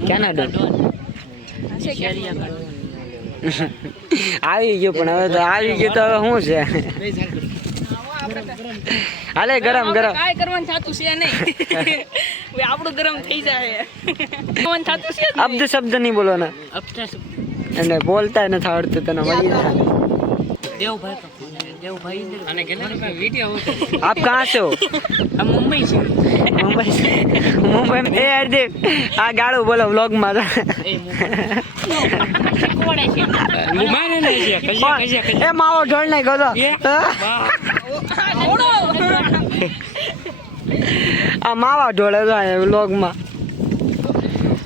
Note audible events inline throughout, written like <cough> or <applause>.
ક્યાંના Don <laughs> આવી ગયો પણ હવે તો આવી ગયો તો હવે શું છે? <laughs> હાલે ગરમ ગરમ. કાય કરવાનું થતું છે નહીં. <laughs> હવે આપણું ગરમ થઈ જાય કરવાનું થાતું છે અબ્દ શબ્દ નહીં બોલવાના. ને એને બોલતા નથી આવડતું તને મળી દેવભાઈ आप कहाँ से हो हम मुंबई से मुंबई से આ ગાળો બોલો વ્લોગમાં એ માવો ઢોળ નહીં ગયો આ માવા ઢોળે વ્લોગમાં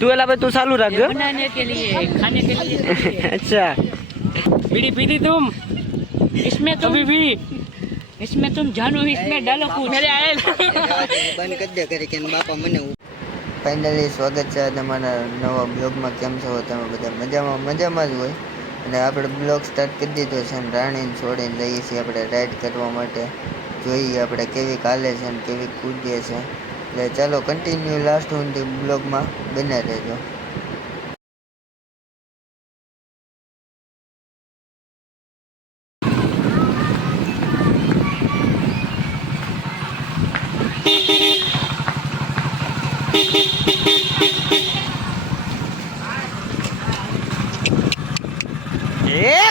તું એલા તું ચાલુ રાખજો. અચ્છા. બીડી પીધી તું? इसमें तुम भी इसमें तुम जानो इसमें डालो कुछ मेरे आए બંધ કરી દે કરી કે બાપા મને ફાઇનલી સ્વાગત છે તમારા નવા બ્લોગમાં કેમ છો તમે બધા મજામાં મજામાં જ હોય અને આપણે બ્લોગ સ્ટાર્ટ કરી દીધો છે અને રાણીને છોડીને જઈએ છીએ આપણે રાઈડ કરવા માટે જોઈએ આપણે કેવી કાલે છે અને કેવી કૂદીએ છે એટલે ચાલો કન્ટિન્યુ લાસ્ટ સુધી બ્લોગમાં બને રહેજો એક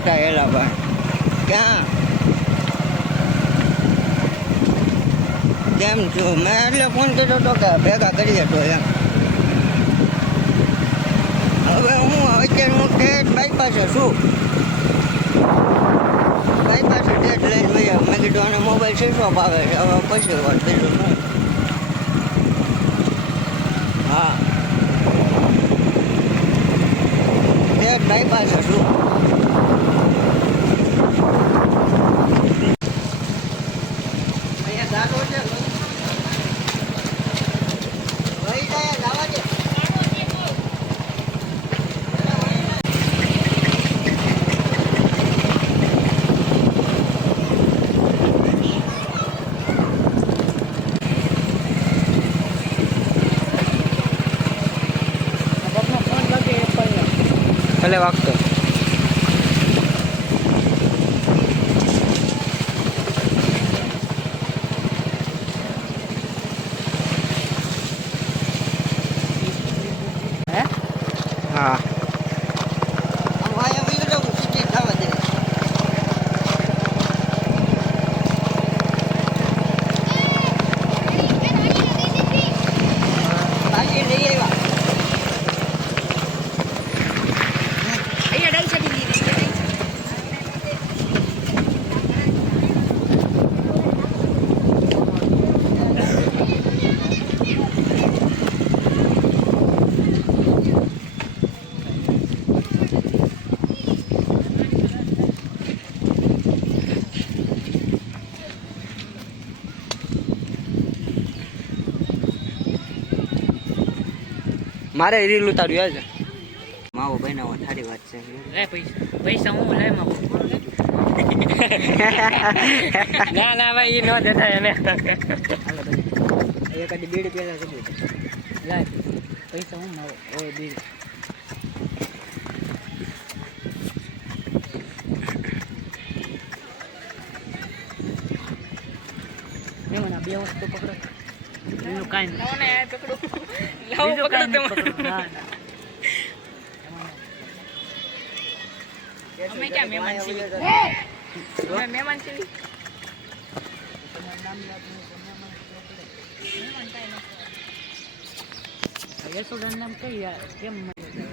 તા એલા ભાઈ. ક્યાં? કેમ છો? મેં એટલે ફોન કર્યો હતો કે ભેગા કરીએ તો એમ. ડેટ બાઈપાસ શું બાઈપાસ ડેટ લઈને ભાઈ મેં કીધું આને મોબાઈલ ઓફ આવે છે. હવે પછી વાત બીજું શું. હા. ડેટ બાઈપાસ પાસે અહીંયા દાદો છે વહી જાય લાવા દે બાપનો ફોન લાગે એ પણ ભલે વાગતો હે હા અહીંયા બીજું જવું ટિકિટ થવા દે બાકી લઈ આવ્યા અહીંયા ડાઈ છે દીદી મારે રીલ ઉતાર્યું આજે માવો બનાવો થારી વાત છે. લે પૈસા પૈસા હું લે માવો <laughs> ના ના ભાઈ નો દેતા એને. એકાદી બીડી પેલા કરી લે પૈસા હું માવો ઓય બીડી. બે વસ્તુ પકડો. કાંઈ નહીં. પકડો. ના. અમે ક્યાં મહેમાન છીએ? અમે મહેમાન છીએ? યશોદાનું નામ કઈ યાર? કેમ મને કેમ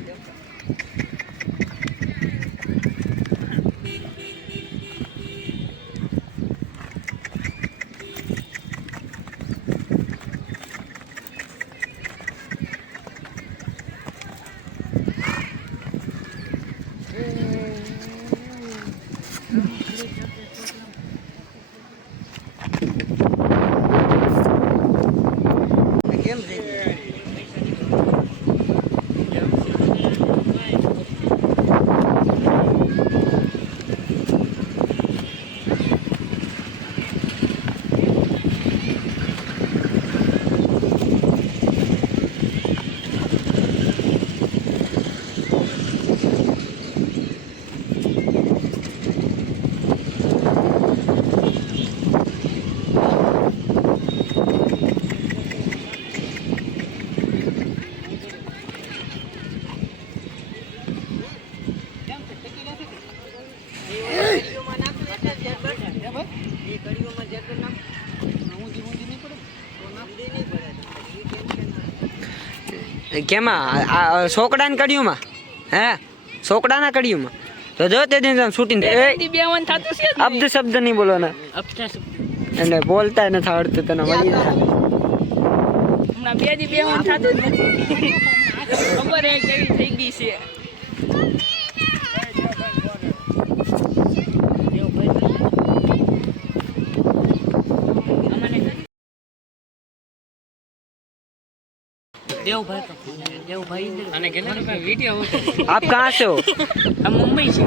કેમાં? આ સોકડાની કડીયુંમાં? હે? છોકડાના કડીયુંમાં? તો જો તે દિન શૂટિંગ થતું છે અબ્દ શબ્દ નહીં બોલવાના. અને બોલતા નથી આવડતું તને મળી હમણાં બે દી બે થતું ખબર થઈ ગઈ છે દેવભાઈ તો દેવભાઈ અને કેટલા વીડિયો आप कहाँ से हो हम मुंबई से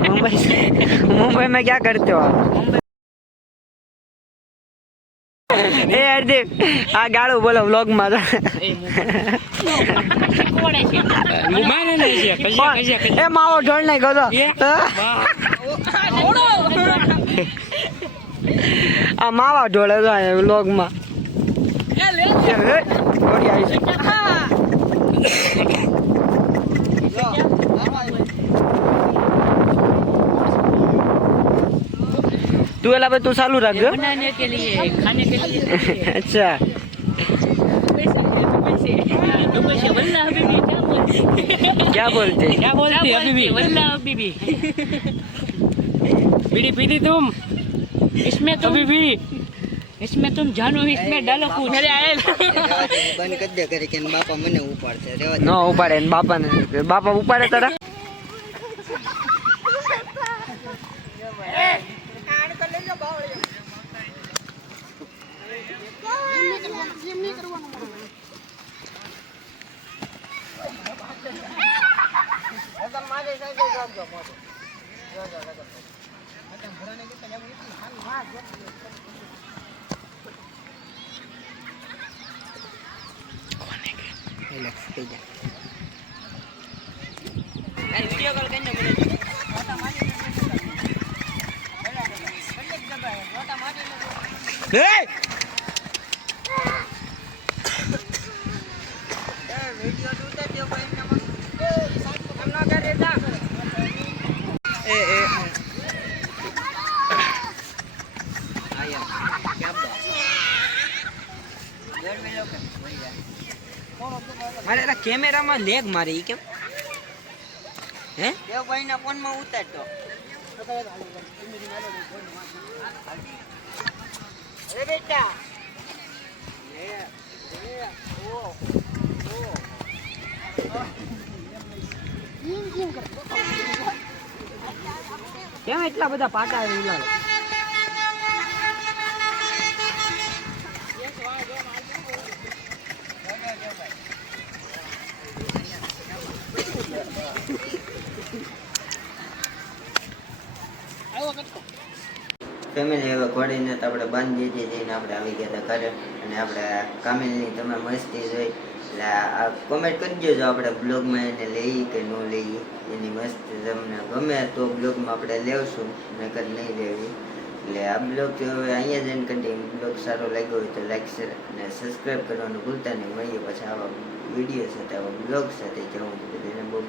मुंबई से मुंबई में क्या करते हो आप मुंबई એ હરદીપ આ ગાળું બોલો વ્લોગ માં શીખવાડે છે મારે નહીં છે કજિયા કજિયા કજિયા એ માવો ઢોળ નહીં ગયો આ માવા ઢોળે વ્લોગ માં <laughs> Iya, Dua lapan tuh salur aja. Ya, benarnya kelihatan, hanya kelihatan. <laughs> Aja. Ya bolte. Ya bolte ya bibi. Wallah bibi. <laughs> Bibi bibi tum. Isme tum bibi. इसमें तुम जानो इसमें डालो कुछ मेरे आए બંધ કરી દે કરી કે એના બાપા મને ઉપાડશે રેવા દે. ન ઉપાડે ને બાપાને બાપા ઉપાડે તારા જાય મારે એલા કેમેરામાં લેગ મારી ઈ કેમ? હે? દેવભાઈના ફોનમાં ઉતારતો અરે બેટા. કેમ એટલા બધા પાટા ઉલાળે ફેમિલી હવે ઘોડીને તો આપણે બાંધી દીધી જઈને આપણે આવી ગયા હતા ઘરે. અને આપણે કામિલની તમે મસ્તી જોઈ. એટલે આ કોમેન્ટ કરી દેજો આપણે બ્લોગમાં એને લઈએ કે ન લઈ. એની મસ્તી તમને ગમે તો બ્લોગમાં આપણે લેવશું, નકર નહીં લેવી. એટલે આ બ્લોગ હવે અહીંયા જઈને કરી બ્લોગ સારો લાગ્યો હોય તો લાઈક શેર અને સબસ્ક્રાઈબ કરવાનું ભૂલતા નહીં. મળીએ પછી આવા વીડિયો સાથે, આવા બ્લોગ સાથે. જવું બધાને બહુ